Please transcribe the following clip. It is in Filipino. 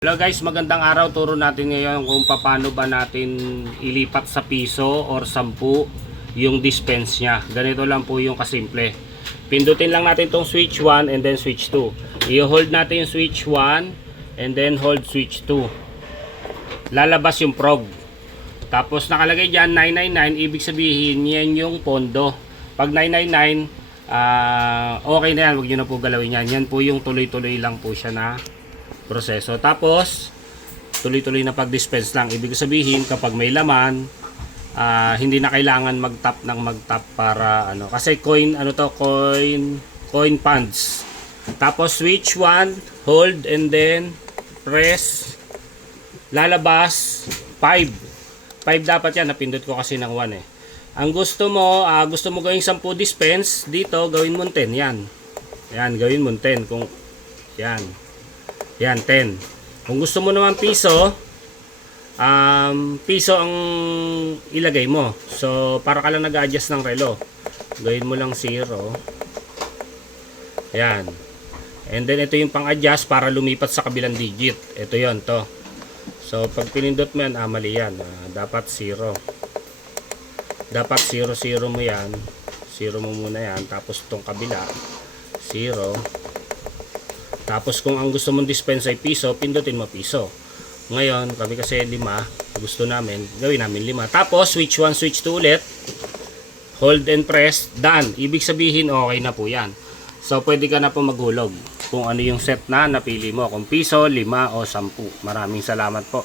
Hello guys, magandang araw. Turo natin ngayon kung paano ba natin ilipat sa piso or 10 yung dispense nya. Ganito lang po yung kasimple. Pindutin lang natin tong switch 1 and then switch 2. I-hold natin yung switch 1 and then hold switch 2. Lalabas yung prog. Tapos nakalagay dyan 999, ibig sabihin yan yung pondo. Pag 999, okay na yan, huwag nyo na po galawin yan. Yan po yung tuloy-tuloy lang po siya na proseso. Tapos tuloy-tuloy na pag-dispense lang. Ibig sabihin kapag may laman, hindi na kailangan mag-tap para ano, kasi coin funds. Tapos switch 1, hold and then press, lalabas 5 dapat yan. Napindot ko kasi ng 1 eh. Ang gusto mo gawing 10 dispense dito, gawin mo 10 yan. Yan, gawin mo 10 kung yan. Yan, 10. Kung gusto mo naman piso, piso ang ilagay mo. So, para ka lang nag-adjust ng relo. Gawin mo lang 0. Yan. And then, ito yung pang-adjust para lumipat sa kabilang digit. Ito yon to. So, pag pinindot mo yan, mali yan. Dapat 0. Dapat 0, 0 mo yan. 0 mo muna yan. Tapos, itong kabila, 0. Tapos kung ang gusto mong dispense ay piso, pindutin mo piso. Ngayon, kami kasi 5, gusto namin, gawin namin 5. Tapos, switch 1, switch 2 ulit. Hold and press, done. Ibig sabihin, okay na po yan. So, pwede ka na po maghulog kung ano yung set na napili mo. Kung piso, 5 o 10. Maraming salamat po.